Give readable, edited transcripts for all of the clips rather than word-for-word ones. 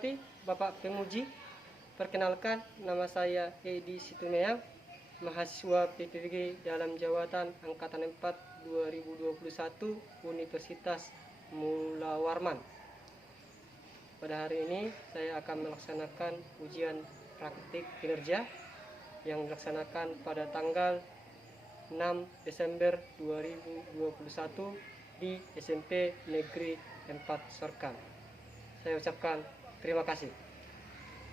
hormati Bapak Pemuji, perkenalkan nama saya Edi Situmeang, mahasiswa PPBG dalam jawatan Angkatan 4 2021 Universitas Mula Warman. Pada hari ini saya akan melaksanakan ujian praktik kinerja yang dilaksanakan pada tanggal 6 Desember 2021 di SMP Negeri 4 Sorkan. Saya ucapkan terima kasih.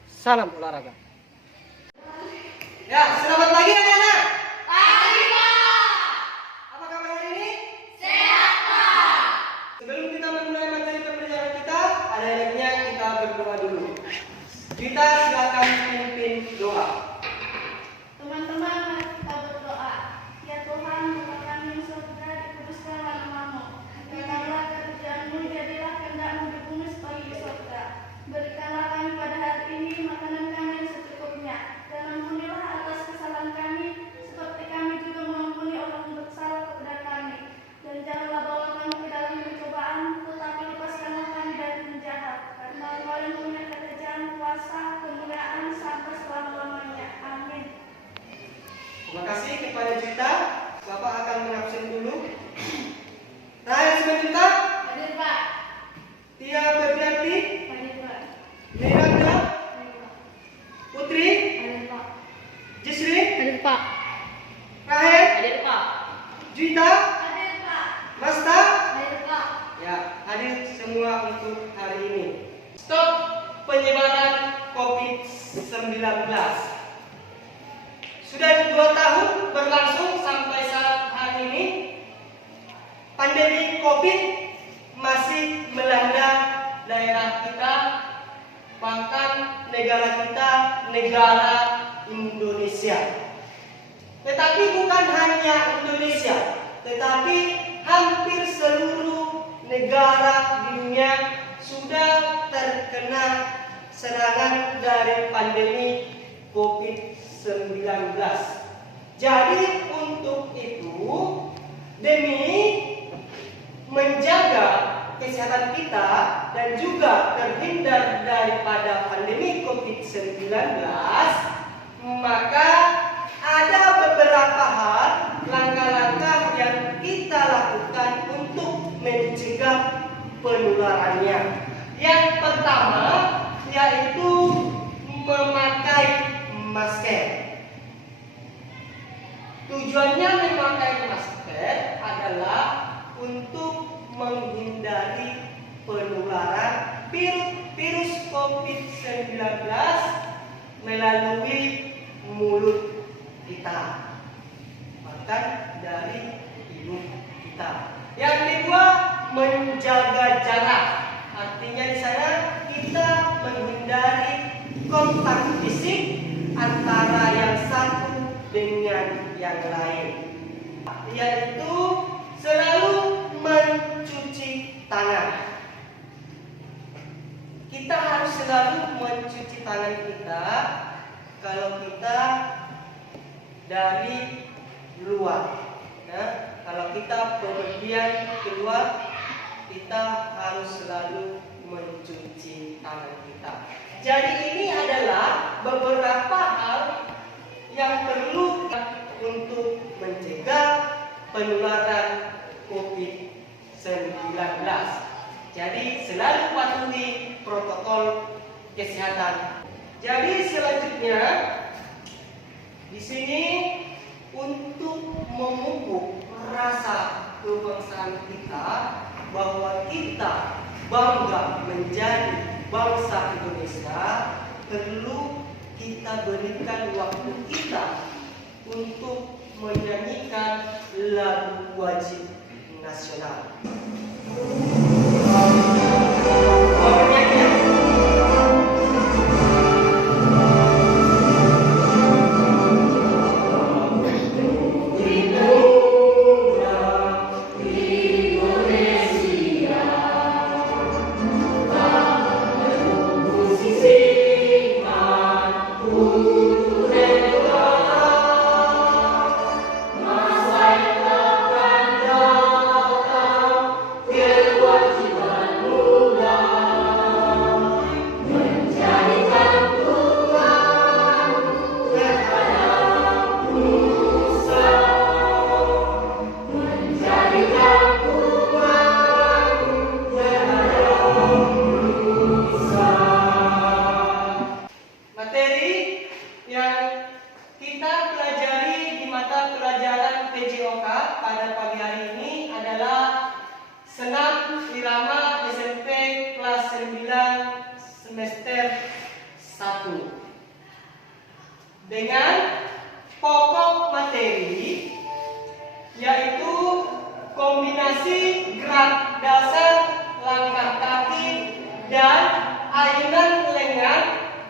Salam olahraga. Ya, selamat pagi anak-anak. Pagi, Pak. Apa kabar hari ini? Sehat, Pak. Sebelum kita memulai materi pembelajaran kita, ada baiknya kita berdoa dulu. Kita silakan memimpin doa. Teman-teman, mari kita berdoa. Ya Tuhan, Bapa kami yang surga, dikuduskanlah namamu. Biarlah kerjaanmu, jadilah kehendak-mu di bumi seperti di surga. Berikanlah kami pada hari ini makanan kami yang secukupnya, dan ampunilah atas kesalahan kami, seperti kami juga mengampuni orang yang bersalah kepada kami. Dan janganlah bawa kami ke dalam pencobaan, tetapi lepaskanlah kami dari yang jahat. Karena Engkau yang punya kerajaan, kuasa, kemuliaan sampai selama-lamanya. Amin. Terima kasih kepada Juta. Bapak akan mengabsen dulu. Rahel Simanjunta, Hadir, Pak. Tia Febrianti, Hadir, Pak. Miranda, Hadir, Pak. Putri, Hadir, Pak. Jisri, Hadir, Pak. Rahel, Hadir, Pak. Juita, Hadir, Pak. Masta. Hadir, Pak. Ya, hadir semua untuk hari ini. Stop penyebaran COVID-19. Sudah 2 tahun berlangsung sampai saat hari ini. Pandemi COVID masih melanda daerah kita, bahkan negara kita, negara Indonesia. Tetapi bukan hanya Indonesia, tetapi hampir seluruh negara di dunia sudah terkena serangan dari pandemi COVID-19. Jadi untuk itu, demi menjaga kesehatan kita dan juga terhindar daripada pandemi COVID-19, maka ada beberapa hal, langkah-langkah yang kita lakukan untuk mencegah penularannya. Yang pertama yaitu memakai masker. Tujuannya memakai masker adalah untuk menghindari penularan virus COVID-19 melalui mulut kita, bahkan dari hidung kita. Yang kedua, menjaga jarak. Artinya di sana kita menghindari kontak fisik antara yang satu dengan yang lain, yaitu selalu mencuci tangan. Kita harus selalu mencuci tangan kita kalau kita dari luar. Nah, kalau kita bepergian keluar, kita harus selalu mencuci tangan kita. Jadi ini adalah beberapa hal yang perlu untuk mencegah penularan COVID-19. Jadi selalu patuhi protokol kesehatan. Jadi selanjutnya di sini untuk memupuk rasa kebangsaan kita bahwa kita bangga menjadi bangsa Indonesia, perlu kita berikan waktu kita untuk menyanyikan lagu wajib nasional. PJOK pada pagi hari ini adalah senam irama SMP kelas 9 semester 1 dengan pokok materi yaitu kombinasi gerak dasar langkah kaki dan ayunan lengan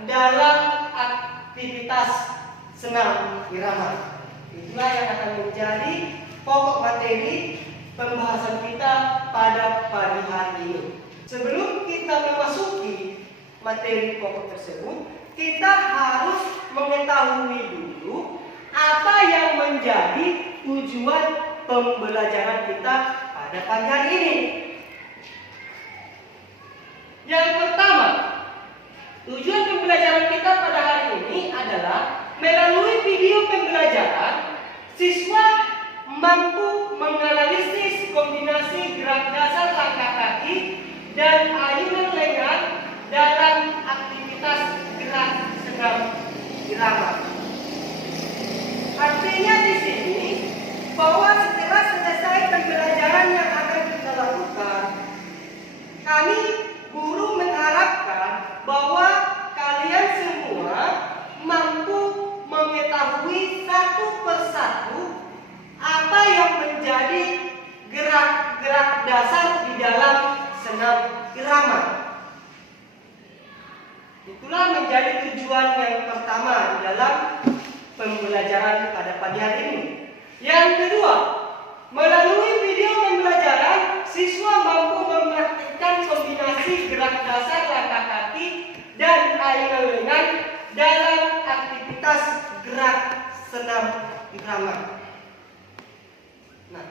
dalam aktivitas senam irama. Itulah yang akan menjadi pokok materi pembahasan kita pada pagi hari ini. Sebelum kita memasuki materi pokok tersebut, kita harus mengetahui dulu apa yang menjadi tujuan pembelajaran kita pada pagi hari ini. Yang pertama, tujuan pembelajaran kita pada hari ini adalah melalui video pembelajaran, siswa mampu menganalisis kombinasi gerak dasar langkah kaki dan ayunan lengan dalam aktivitas gerak senam irama. Artinya di sini bahwa setelah selesai pembelajaran yang akan kita lakukan, kami guru mengharapkan bahwa kalian semua mampu mengetahui satu persatu apa yang menjadi gerak-gerak dasar di dalam senam irama. Itulah menjadi tujuan yang pertama di dalam pembelajaran pada pagi hari ini. Yang kedua, melalui video pembelajaran, siswa mampu mempraktikkan kombinasi gerak dasar langkah kaki dan ayunan lengan dalam aktivitas gerak senam irama. Nah,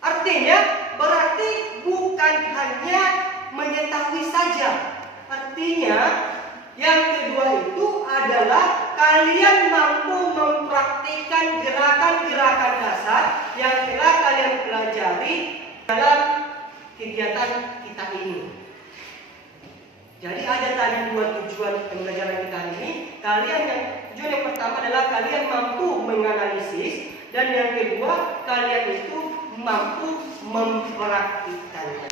artinya berarti bukan hanya mengetahui saja. Artinya yang kedua itu adalah kalian mampu mempraktikkan gerakan-gerakan dasar yang telah kalian pelajari dalam kegiatan kita ini. Jadi ada tadi dua tujuan pembelajaran kita ini. Tujuan yang pertama adalah kalian mampu menganalisis, dan yang kedua kalian itu mampu mempraktikkannya.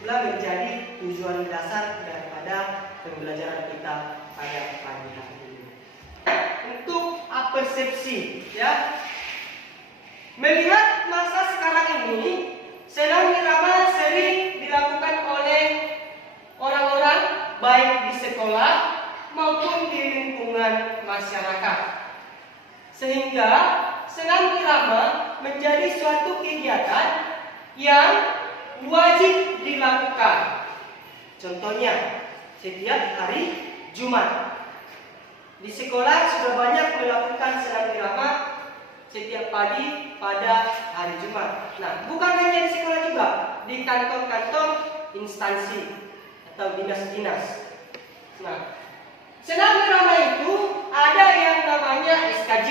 Itulah menjadi tujuan dasar daripada pembelajaran kita pada pagi hari ini. Untuk persepsi, ya, melihat masa sekarang ini, senam irama sering dilakukan oleh orang-orang baik di sekolah maupun di lingkungan masyarakat, sehingga senam irama menjadi suatu kegiatan yang wajib dilakukan. Contohnya, setiap hari Jumat di sekolah sudah banyak melakukan senam irama setiap pagi pada hari Jumat. Nah, bukan hanya di sekolah juga, di kantor-kantor instansi atau dinas-dinas. Nah, senam irama itu ada yang namanya SKJ.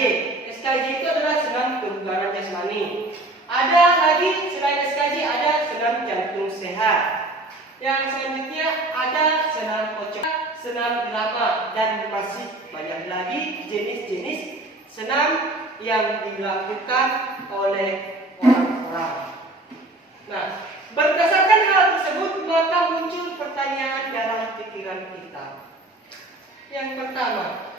SKJ itu adalah senam kebugaran jasmani. Ada lagi selain SKJ ada senam jantung sehat. Yang selanjutnya ada senam pocong, senam irama, dan masih banyak lagi jenis-jenis senam yang dilakukan oleh orang-orang. Nah, berdasarkan hal tersebut maka muncul pertanyaan dalam pikiran kita. Yang pertama,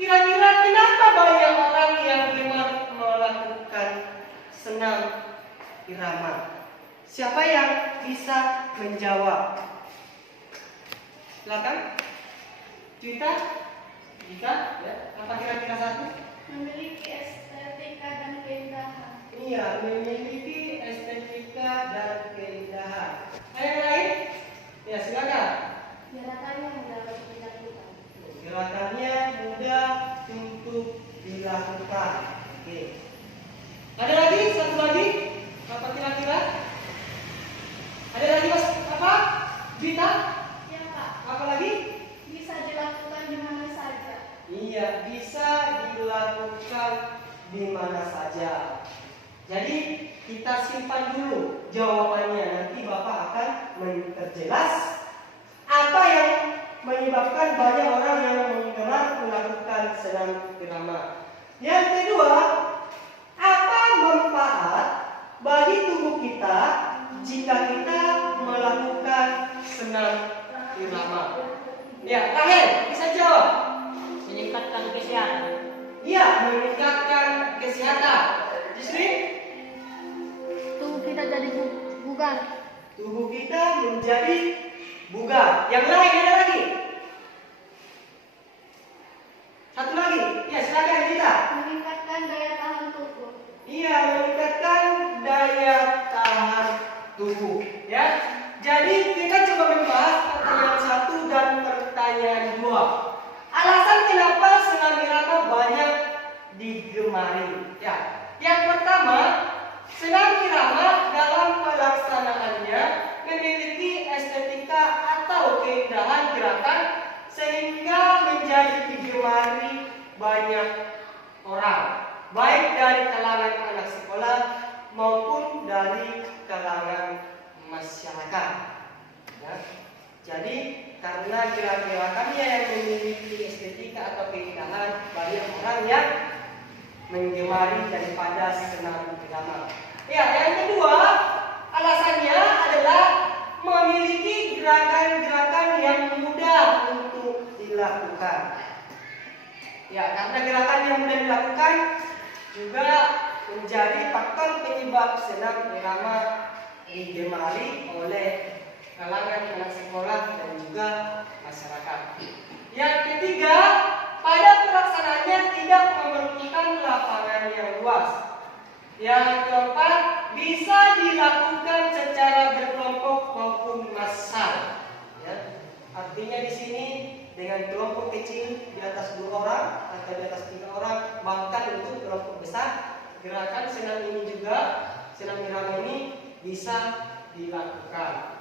kira-kira kenapa banyak orang yang gemar melakukan senam irama? Siapa yang bisa menjawab? Silakan. Juwita? Ya. Apa kira-kira satu? Memiliki estetika dan keindahan. Iya, memiliki estetika dan keindahan. Yang lain? Ya, silakan. Gerakannya mudah untuk dilakukan. Gerakannya mudah untuk dilakukan. Oke. Ada lagi? Satu lagi? Apa kira-kira? Ada lagi, Mas? Apa? Juwita? Ya, Pak. Apa lagi? Bisa dilakukan di mana saja. Iya, bisa dilakukan di mana saja. Jadi kita simpan dulu jawabannya. Nanti Bapak akan memperjelas apa yang menyebabkan banyak orang yang gemar melakukan senam irama. Yang kedua, apa bugar. Tubuh kita menjadi bugar. Yang lain ada lagi? Satu lagi. Ya, silakan kita. Meningkatkan daya tahan tubuh. Iya, meningkatkan daya tahan tubuh. Ya. Jadi kita coba membahas pertanyaan 1 dan pertanyaan 2. Alasan kenapa senam irama banyak digemari. Ya. Yang pertama, senam irama dalam pelaksanaannya memiliki estetika atau keindahan gerakan sehingga menjadi digemari banyak orang, baik dari kalangan anak sekolah maupun dari kalangan masyarakat. Ya. Jadi karena gerakan-gerakannya yang memiliki estetika atau keindahan, banyak orang yang menggemari daripada senam irama. Ya, yang kedua, alasannya adalah memiliki gerakan-gerakan yang mudah untuk dilakukan. Ya, karena gerakan yang mudah dilakukan juga menjadi faktor penyebab senam irama digemari oleh kalangan anak sekolah dan juga masyarakat. Yang ketiga, pada pelaksanaannya tidak memerlukan lapangan yang luas. Yang keempat, bisa dilakukan secara berkelompok maupun massal. Ya. Artinya di sini dengan kelompok kecil di atas 2 orang atau di atas 3 orang, bahkan untuk kelompok besar, gerakan senam ini juga, senam irama ini bisa dilakukan.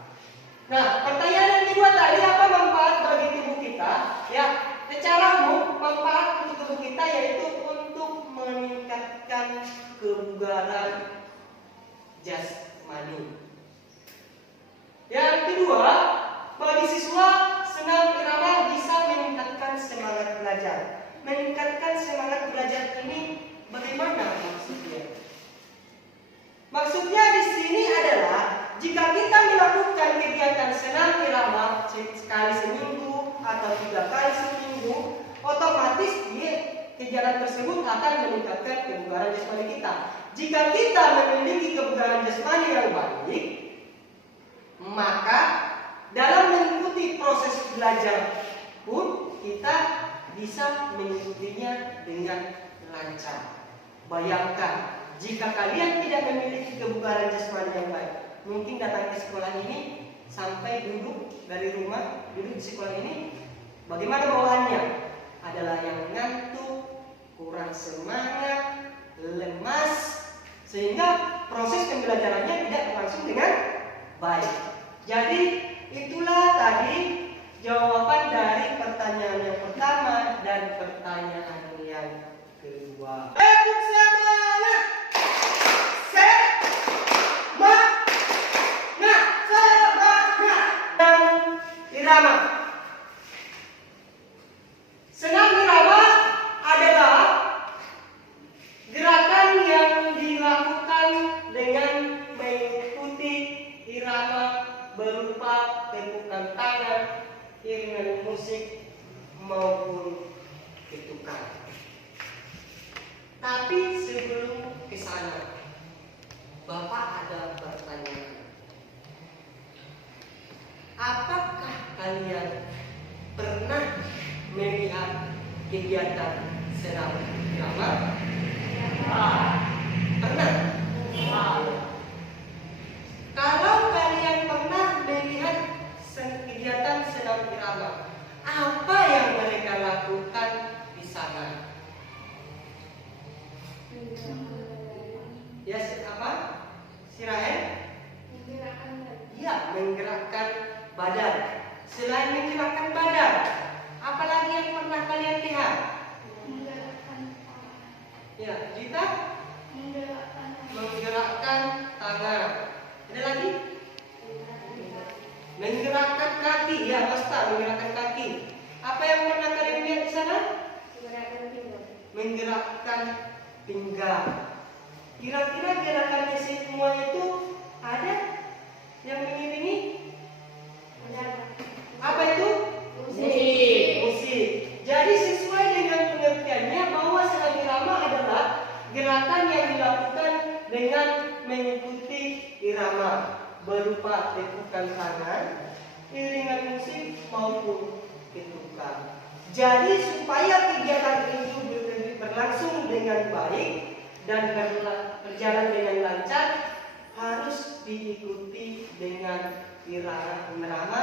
Nah, pertanyaan yang kedua tadi, apa manfaat bagi tubuh kita? Ya, secara umum manfaat untuk tubuh kita yaitu untuk meningkatkan kebugaran jasmani. Yang kedua, bagi siswa senam irama bisa meningkatkan semangat belajar. Meningkatkan semangat belajar ini bagaimana maksudnya? Maksudnya di sini adalah jika kita melakukan kegiatan senam irama sekali seminggu atau 3 kali seminggu, otomatis kegiatan tersebut akan meningkatkan kebugaran jasmani kita. Jika kita memiliki kebugaran jasmani yang baik, maka dalam mengikuti proses belajar pun kita bisa mengikutinya dengan lancar. Bayangkan, jika kalian tidak memiliki kebugaran jasmani yang baik, mungkin datang ke sekolah ini sampai duduk dari rumah, duduk di sekolah ini, bagaimana bawaannya? Adalah yang ngantuk, kurang semangat, lemas, sehingga proses pembelajarannya tidak berlangsung dengan baik. Jadi itulah tadi jawaban dari pertanyaan yang pertama dan pertanyaan yang kedua. Tepuk semangat! Senam irama. Senam irama adalah gerakan yang dilakukan dengan mengikuti irama berupa tepukan tangan, iringan musik maupun ketukan. Tapi sebelum ke sana, Bapak ada pertanyaan. Apakah kalian pernah melihat kegiatan senam irama? Pernah? Kalau kalian pernah melihat kegiatan senam irama, apa yang mereka lakukan di sana? Ya, apa? Sirahen? Ya, menggerakkan badan. Selain menggerakkan badan, apalagi yang pernah kalian lihat? Ya, Jita? Menggerakkan tangan. Ada lagi? Menggerakkan kaki. Ya, Basta, menggerakkan kaki. Apa yang pernah kalian lihat di sana? Menggerakkan pinggang. Kira-kira gerakannya semua itu ada yang mengiringi? Apa itu? Musik. Jadi sesuai dengan pengertiannya bahwa senam irama adalah gerakan yang dilakukan dengan mengikuti irama. berupa tekukan tangan, iringan musik maupun ketukan. Jadi supaya kegiatan itu berlangsung dengan baik dan berjalan dengan lancar, harus diikuti dengan irama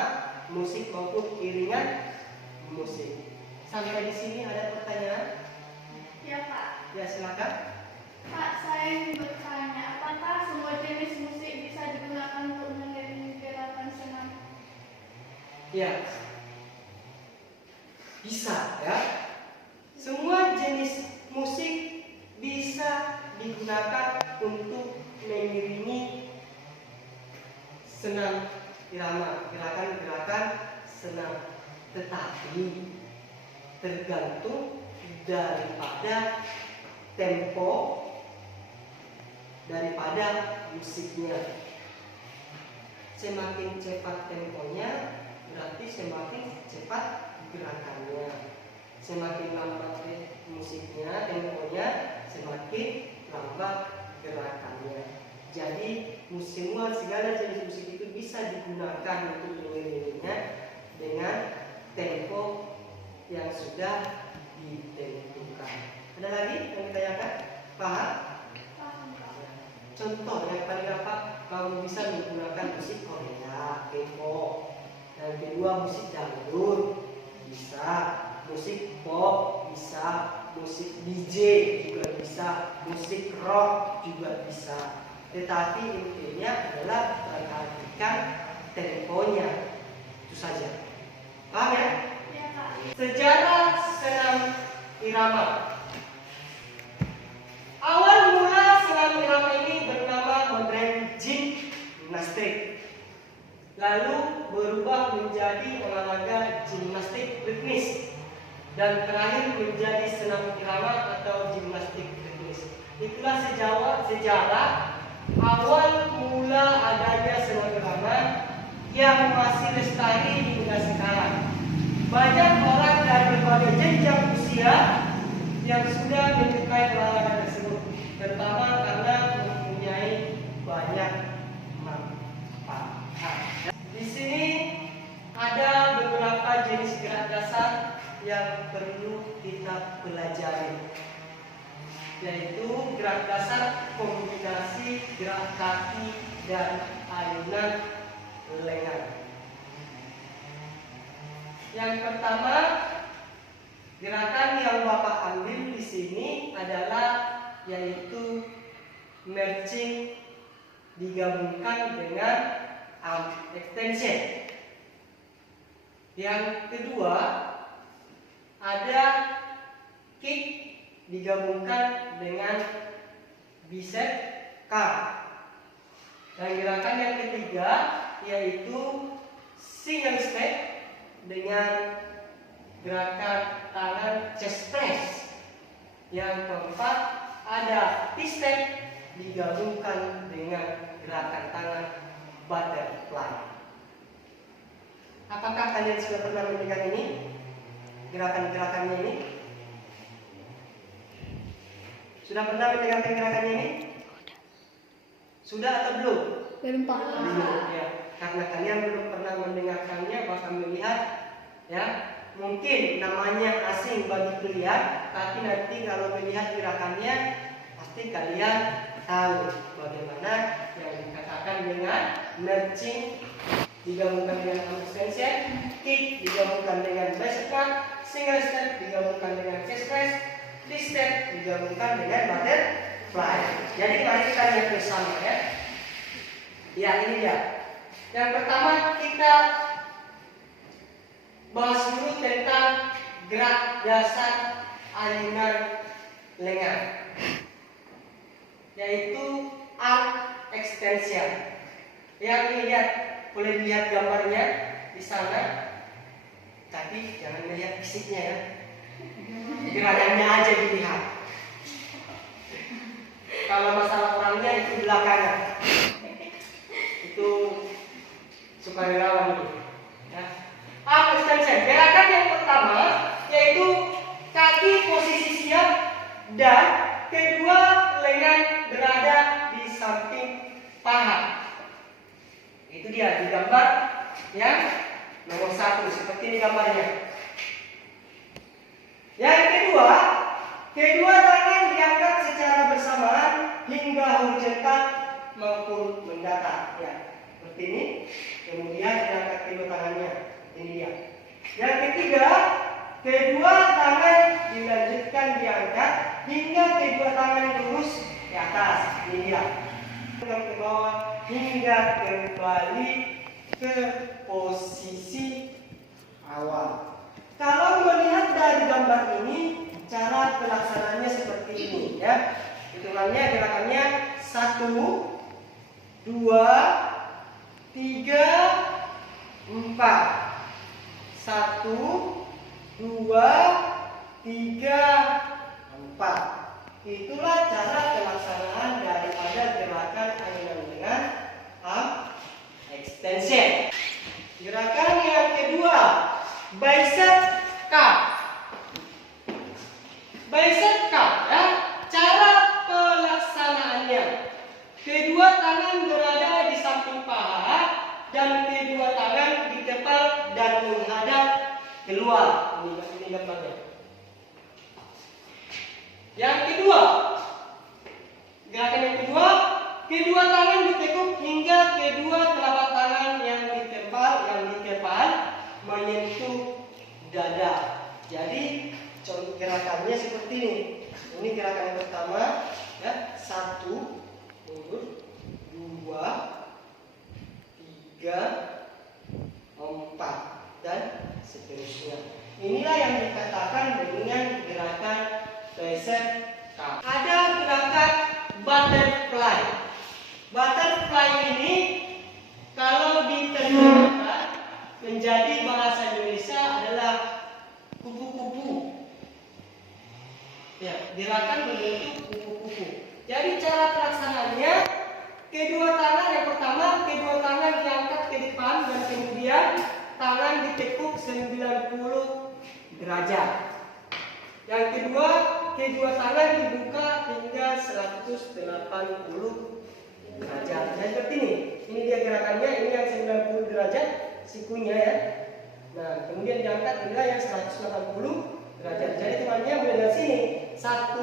musik maupun iringan musik. Sampai di sini ada pertanyaan? Ya Pak. Ya silakan. Pak, saya ingin bertanya, apakah semua jenis musik bisa digunakan untuk mengiringi gerakan senam? Ya, bisa ya. Semua jenis musik bisa digunakan untuk mengiringi senam irama, gerakan-gerakan senam. Tetapi tergantung daripada tempo daripada musiknya. Semakin cepat temponya, berarti semakin cepat gerakannya. Semakin lambat musiknya, temponya, semakin lambat gerakannya. Jadi semua segala jenis musik itu bisa digunakan untuk mengiringinya dengan tempo yang sudah ditentukan. Ada lagi yang ditanyakan? Paham? Paham Pak. Contoh yang paling gampang, kamu bisa menggunakan musik Korea, K-pop. Yang kedua musik dangdut, bisa. Musik pop, bisa. Musik DJ juga bisa. Musik rock juga bisa. Tetapi intinya adalah perhatikan temponya. Itu saja. Paham ya? Ya Pak. Sejarah senam irama. Awal mula senam irama ini bernama modern gimnastik, lalu berubah menjadi olahraga gimnastik ritmis, dan terakhir menjadi senam irama atau gimnastik ritmis. Itulah sejarah awal mula adanya senam irama yang masih lestari hingga sekarang. Banyak orang dari berbagai jenjang usia yang sudah menyukai olahraga tersebut, terutama karena mempunyai banyak manfaat. Di sini ada beberapa jenis gerak dasar yang perlu kita pelajari, yaitu gerak dasar kombinasi gerak kaki dan ayunan lengan. Yang pertama, gerakan yang Bapak ambil di sini adalah yaitu marching digabungkan dengan arm extension. Yang kedua, ada kick digabungkan dengan bicep curl. Dan gerakan yang ketiga yaitu single step dengan gerakan tangan chest press. Yang keempat ada T-step digabungkan dengan gerakan tangan butterfly. Apakah kalian sudah pernah mendengar ini? Gerakan-gerakannya ini? Sudah pernah mendengarkan gerakannya ini? Sudah atau belum? Belum Pak. Belum ya. Karena kalian belum pernah mendengarkannya, bahkan melihat ya. Mungkin namanya asing bagi kalian, tapi nanti kalau melihat gerakannya pasti kalian tahu bagaimana yang dikatakan dengan marching digabungkan dengan arm extension, kick digabungkan dengan bicep curl, single step digabungkan dengan chest press, T-step digabungkan dengan butterfly. Jadi mari kita lihat bersama ya. Ya ini dia. Yang pertama kita bahas dulu tentang gerak dasar ayunan lengan, yaitu arm extension. Yang dilihat, boleh dilihat gambarnya di sana. Tapi jangan melihat fisiknya ya, gerakannya aja dilihat. Kalau masalah orangnya itu belakangan. Itu sukarelawan itu. Ya. Arm extension, gerakan yang pertama yaitu kaki posisi siap dan kedua lengan berada di samping paha. yang nomor 1 seperti ini gambarnya. Yang kedua tangan diangkat secara bersamaan hingga horizontal maupun mendatar. Ya, seperti ini. Kemudian diangkat kedua tangannya. Ini dia. Yang kedua tangan dilanjutkan diangkat hingga kedua tangan lurus di atas. Ini dia. Ke bawah hingga kembali ke posisi awal. Kalau melihat dari gambar ini, cara pelaksanaannya seperti ini ya. Hitungannya gerakannya 1, 2, 3, 4. 1, 2, 3, 4. Itulah cara pelaksanaan daripada gerakan ayunan dengan arm extension. Gerakan yang kedua, bicep curl. Bicep curl ya. Cara pelaksanaannya. Kedua tangan berada di samping paha dan kedua tangan dikepal dan menghadap keluar. Ini gambarnya. Yang kedua, gerakan yang kedua tangan ditekuk hingga kedua telapak tangan yang dikepal menyentuh dada. Jadi contoh gerakannya seperti ini. Ini gerakan yang pertama, ya 1, 2, 3, 4 dan seterusnya. Inilah yang dikatakan dengan gerakan bicep curl. Ada gerakan butterfly. Butterfly ini kalau diterjemahkan menjadi bahasa Indonesia adalah kupu-kupu. Ya, gerakan berbentuk kupu-kupu. Jadi cara pelaksanaannya, kedua tangan yang pertama, kedua tangan diangkat ke depan dan kemudian tangan ditekuk 90 derajat. Yang kedua, kedua tangan dibuka hingga 180 derajat. Nah, seperti ini. Ini dia gerakannya, ini yang 90 derajat sikunya ya. Nah, kemudian diangkat inilah yang 180 derajat. Jadi temannya mulai dari sini. 1,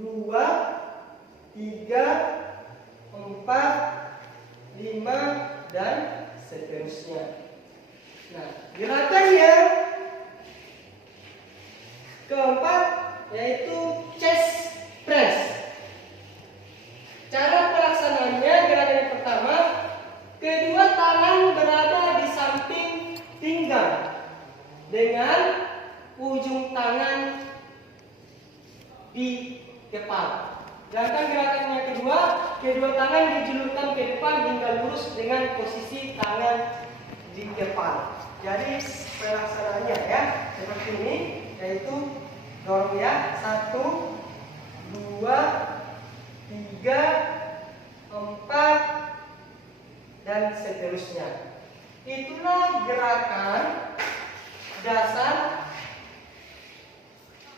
2, 3, 4, 5 dan seterusnya. Nah, gerakan yang keempat yaitu chest press. Cara pelaksanaannya, gerakan yang pertama, kedua tangan berada di samping pinggang dengan ujung tangan di kepala. Sedangkan gerakan yang kedua tangan dijulurkan ke depan hingga lurus dengan posisi tangan di kepala. Jadi pelaksanaannya ya seperti ini, yaitu dorong ya 1, 2, 3, 4 dan seterusnya. Itulah gerakan dasar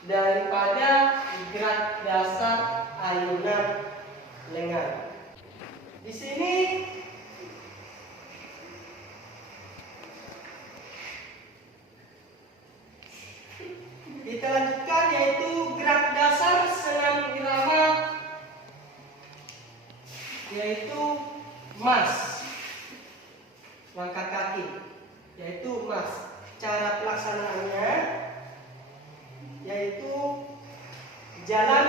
daripada gerak dasar ayunan lengan. Di sini kita lanjutkan yaitu gerak dasar senam irama, yaitu mas, langkah kaki, yaitu mas. Cara pelaksanaannya yaitu jalan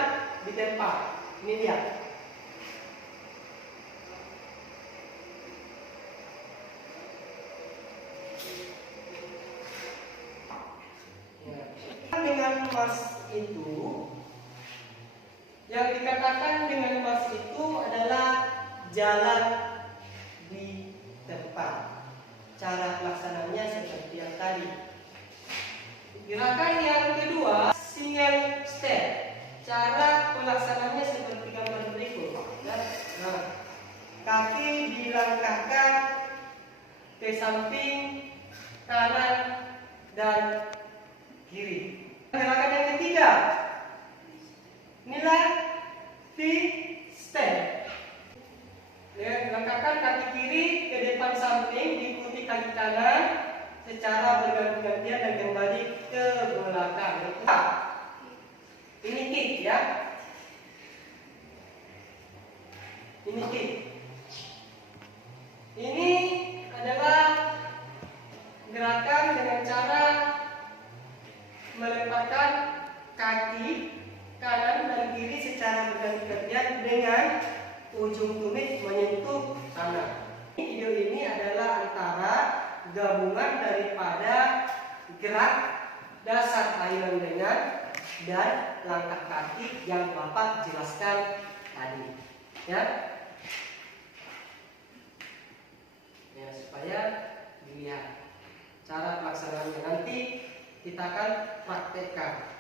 di tempat. Ini dia. Dengan mas itu, yang dikatakan dengan mas itu adalah jalan di tempat. Cara pelaksananya seperti yang tadi. Gerakan yang kedua, single step. Cara pelaksananya seperti gambar berikut. Nah, kaki dilangkahkan ke samping kanan dan kiri. Gerakan yang ketiga, inilah T-step. Ya, langkahkan kaki kiri ke depan samping, diikuti kaki kanan secara berganti-gantian dan kembali ke belakang. Ini kick ya. Ini kick. Ini adalah gerakan dengan cara melemparkan kaki kanan dan kiri secara berganti-gantian dengan ujung tumit menyentuh tanah. Video ini adalah antara gabungan daripada gerak dasar ayunan lengan dan langkah kaki yang Bapak jelaskan tadi. Ya, supaya dilihat cara pelaksanaannya. Nanti kita akan praktekkan.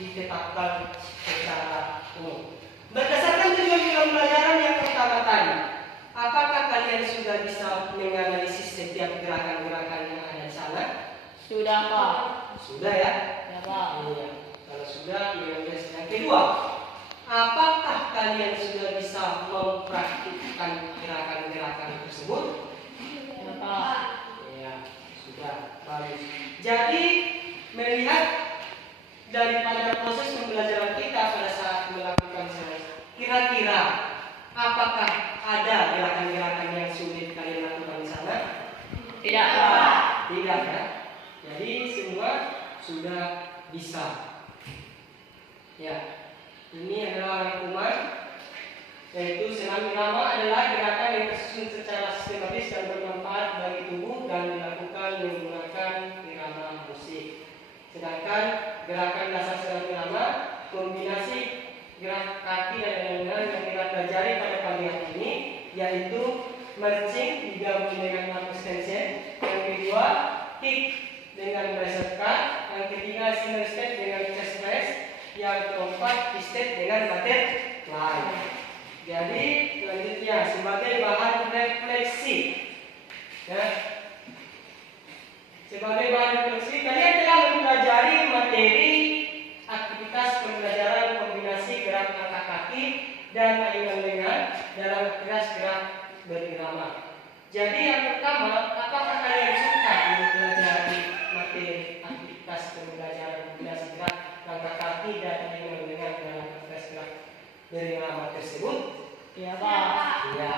ditetapkan secara umum. Berdasarkan tujuan pembelajaran yang pertama tadi, apakah kalian sudah bisa menganalisis setiap gerakan-gerakan yang ada di sana? Sudah, Pak. Sudah ya? Ya, Pak. Iya. Kalau sudah, menganalisis yang kedua, apakah kalian sudah bisa mempraktikkan gerakan-gerakan tersebut? Ya, Pak. Ya, sudah. Bagus. Jadi, melihat daripada proses pembelajaran kita pada saat melakukan semester, kira-kira apakah ada gerakan-gerakan yang sulit kalian lakukan di sana? Tidak, Pak. Tidak ya. Jadi semua sudah bisa. Ya, ini adalah rangkuman, yaitu senam irama adalah gerakan yang tersusun secara sistematis dan bermanfaat bagi tubuh dan dilakukan menggunakan Sedangkan gerakan dasar sedang utama kombinasi gerak kaki dan lengan yang kita pelajari pada pagi hari ini yaitu marching digabung dengan Marcus tension, yang kedua kick dengan bicep cut, yang ketiga single step dengan chest press, yang keempat step dengan butterfly. Jadi selanjutnya sebagai bahan refleksi, ya, sebagai bahan refleksi kalian telah mempelajari materi aktivitas pembelajaran kombinasi gerak angkat kaki dan ayunan lengan dalam kelas gerak berirama. Jadi yang pertama, apakah kalian suka mempelajari materi aktivitas pembelajaran kombinasi gerak angkat kaki dan ayunan lengan dalam kelas gerak berirama tersebut? Iya, Pak. Iya.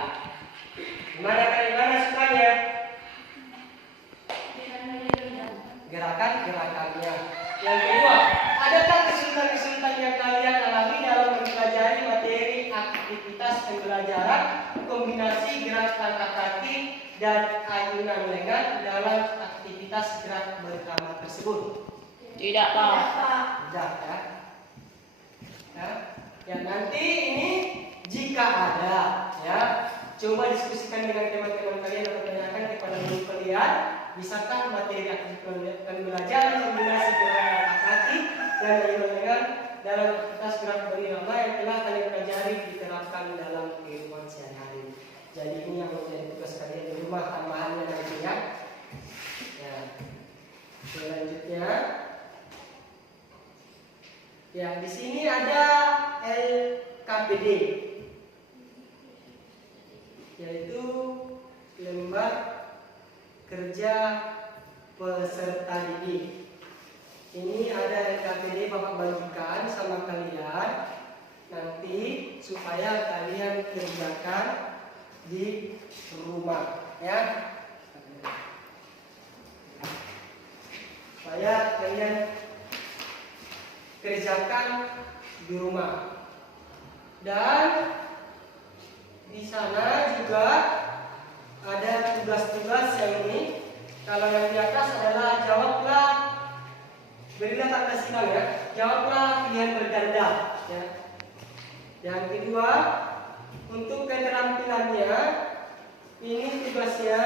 Gimana sukanya? Gerakannya. Yang kedua, adakah kesulitan-kesulitan yang kalian alami dalam mempelajari materi aktivitas pembelajaran kombinasi gerak angkat kaki dan ayunan lengan dalam aktivitas gerak bersama tersebut? Tidak, Pak. Tidak, ya. Ya, nanti ini jika ada, ya, coba diskusikan dengan teman-teman kalian atau tanyakan kepada guru kalian. Bisakah materi aktivitas pembelajaran kombinasi gerak angkat kaki dan ayunan lengan dalam aktivitas gerak berirama yang telah kalian pelajari diterapkan dalam kehidupan sehari-hari? Jadi ini yang menjadi tugas kalian di rumah tambahannya nantinya. Ya. Selanjutnya, ya di sini ada LKPD, yaitu lembar kerja peserta didik. Ini ada LKPD Bapak bagikan sama kalian nanti supaya kalian kerjakan di rumah, ya. Supaya kalian kerjakan di rumah. Dan di sana juga ada tugas-tugas yang ini. Kalau yang di atas adalah jawablah, berilah tanda silang, ya. Jawablah pilihan berganda, ya. Yang kedua, untuk keterampilannya ini tugasnya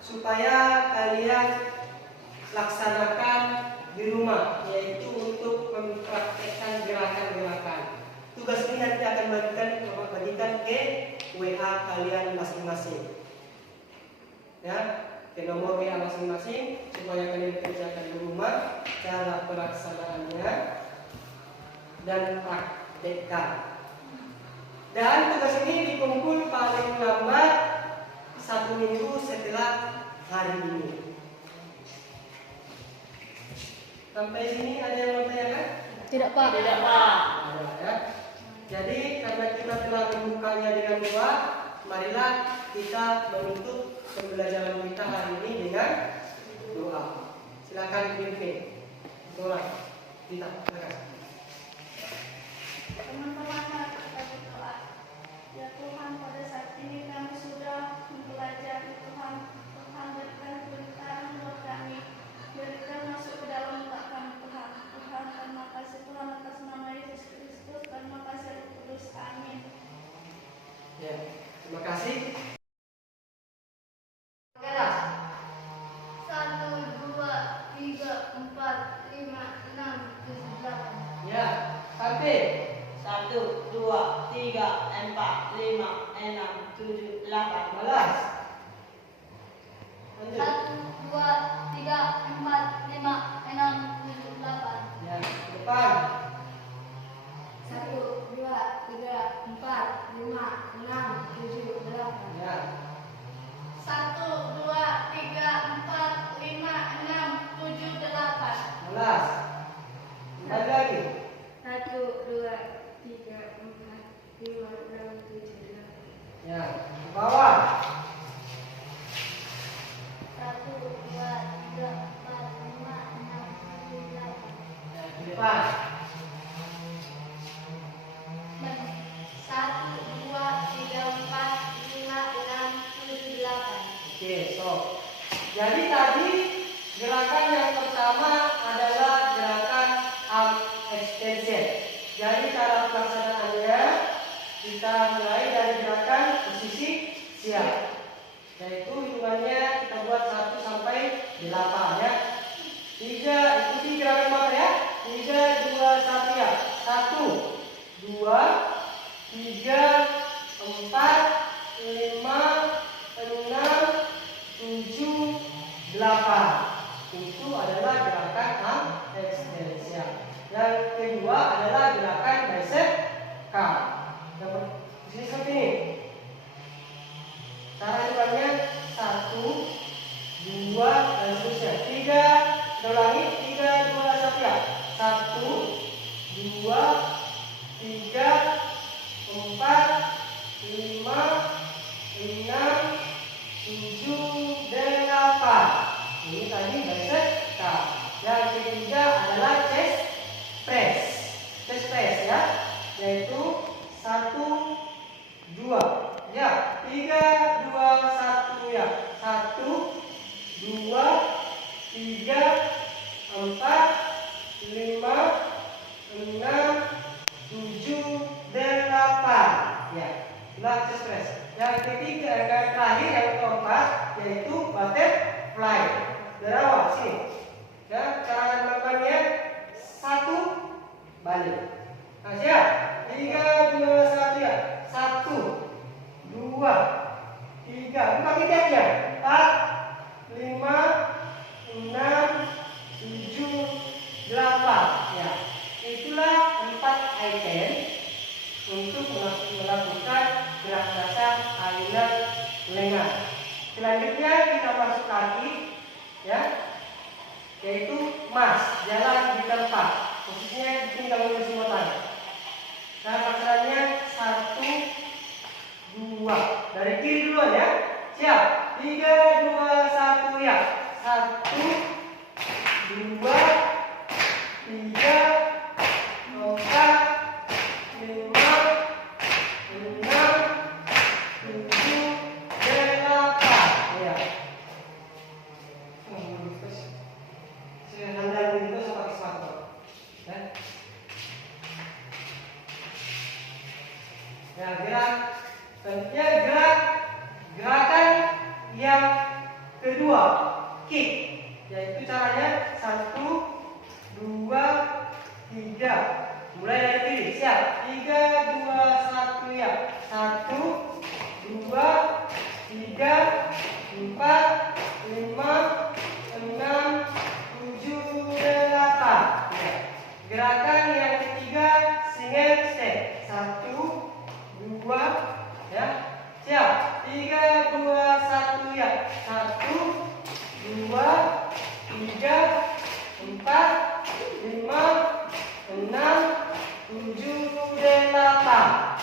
supaya kalian laksanakan di rumah, yaitu untuk mempraktekkan gerakan-gerakan. Tugas ini nanti akan bagikan ke WA kalian masing-masing, ya, ke nomor WA masing-masing supaya kalian kerjakan di rumah cara pelaksanaannya dan praktekkan. Dan tugas ini dikumpul paling lambat 1 minggu setelah hari ini. Sampai sini ada yang mau tanyakan? Tidak, Pak. Tidak, Pak. Ada, ya. Jadi karena kita telah membukanya dengan doa, marilah kita menutup pembelajaran kita hari ini dengan doa. Silakan pimpin. Doa. Kita silakan. Teman-teman, kita berdoa. Ya Tuhan, pada saat ini kami sudah mempelajari Tuhan. Tuhan berikan keberkahan buat kami. Berikan masuk ke dalam otak kami Tuhan. Tuhan, terima kasih Tuhan atas nama Yesus Kristus. Terima kasih Roh Kudus. Amin. Ya, terima kasih. Keras. 1, 2, 3, 4, 5, 6, 7, 8. Ya, sampai. 1, 2, 3, 4, 5, 6, 7, 8. Balas. Lanjut. 1, 2, 3, 4, 5, 6, 7, 8. Ya, depan. 1, 2, 3, 4, 5, 6, 7, 8. Ya. 1, 2, 3, 4, 5, 6, 7, 8. Balas. Lagi lagi. 1, 2, 3, 4, 5, 6, 7, 8. Ya, ke bawah. 1, 2, 3, 4, 5, 6, 7, 8. Ya, di depan. 1, 2, 3, 4, 5, 6, 7, 8. Oke, so. Jadi tadi gerakan yang pertama adalah 4, 5, 6, 7, 8. Itu adalah gerakan arm extension. Yang kedua adalah gerakan bicep curl. Yang posisi seperti ini. Cara jalannya 1, 2, dan seterusnya. 3, kita ulangi. 3, 2, 1 ya. 1, 2, 3, 4, 5, 6, 7, 8. Ini tadi bicep curl. Yang ketiga adalah chest press. Chest press ya. Yaitu 1, 2. Ya, 3, 2, 1 ya. 1, 2, 3, 4, 5, 6, 7, 8. Ya, itulah chest press. Yang ketiga, yang terakhir, yang keempat, yaitu butterfly. Dari awal sini. Ya, cara melakukannya 1, balik. Nah, siap. 3, 2, 1 ya. 1, 2, 3. Buka tiga ya. 4, 5, 6, 7, 8. Ya. Itulah 4 item untuk melakukan gerak dasar aliran lengan. Selanjutnya kita masuk kaki, ya, yaitu mas, jalan di tempat. Posisinya tinggal di semua tangan. Nah, pasarannya 1, 2. Dari kiri duluan ya. Siap. 3, 2, 1 ya. 1, 2, 3, 4, 5, 6, 7, 8. Ya. Saya handal itu saya pakai sepatu. Ya. Ya, gerakan yang kedua, kick, yaitu caranya 1, 2, 3. Mulai dari kiri, siap. 3, 2, 1 ya. 1, 2, 3, 4, 5, 6, 7, 8. Ya. Gerakan yang ketiga, single step. 1, 2, ya. Siap. 3, 2, 1 ya. 1, 2, 3, 4, 5, 6, 7, 8.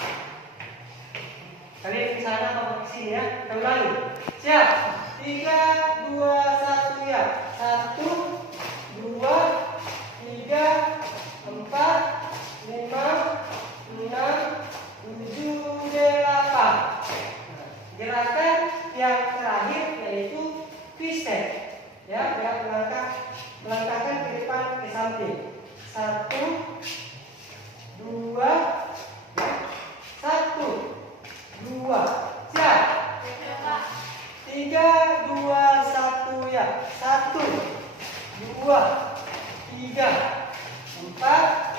Kalian ke sana atau ke sini ya. Kita ulangi. Siap. 3, 2, 1 ya. 1, 2, 3, 4, 5, 6, 7, 8. Gerakan yang terakhir yaitu twist step. Ya, melangkahkan ke depan ke samping. 1, 2, 1, 2. Siap. 3, 2, 1 ya. 1, 2, 3, 4.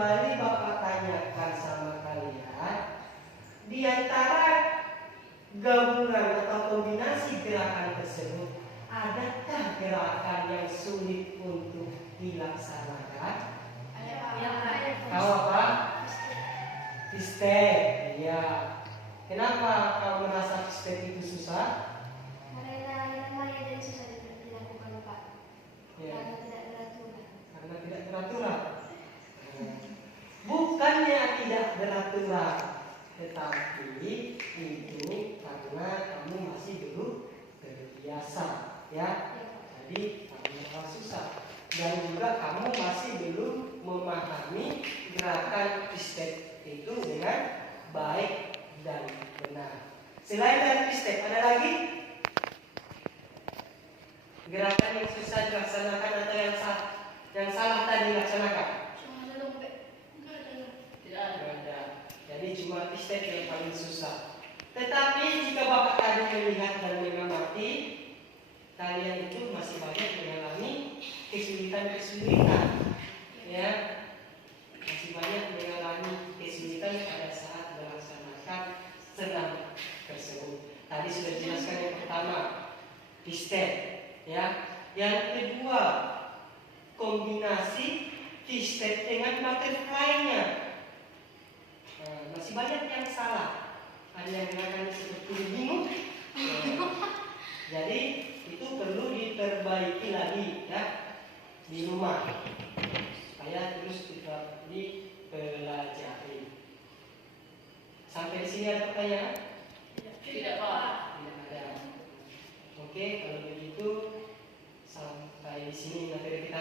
kembali Bapak tanyakan sama kalian, di antara gabungan atau kombinasi gerakan tersebut, adakah gerakan yang sulit untuk dilaksanakan? Tahu apa? Step. Ya. Kenapa kau merasa step itu susah? Ya. Karena tidak teraturan. Bukannya tidak beraturan, tetapi itu karena kamu masih belum terbiasa, ya. Jadi kamu merasa susah. Dan juga kamu masih belum memahami gerakan step itu dengan baik dan benar. Selain dari step, ada lagi gerakan yang susah dilaksanakan atau yang salah tadi dilaksanakan? Tidak ada. Jadi cuma step yang paling susah. Tetapi jika Bapak tadi melihat dan mengamati, kalian itu masih banyak mengalami kesulitan, ya, masih banyak mengalami kesulitan pada saat melaksanakan senam tersebut. Tadi sudah dijelaskan yang pertama, step, ya. Yang kedua, kombinasi step dengan butterfly-nya. Masih banyak yang salah. Ada yang mengatakan seperti bingung. Jadi itu perlu diperbaiki lagi, ya, di rumah supaya terus kita dipelajari. Sampai di sini ada pertanyaan? Tidak, Pak. Tidak ada. Oke, kalau begitu sampai di sini materi kita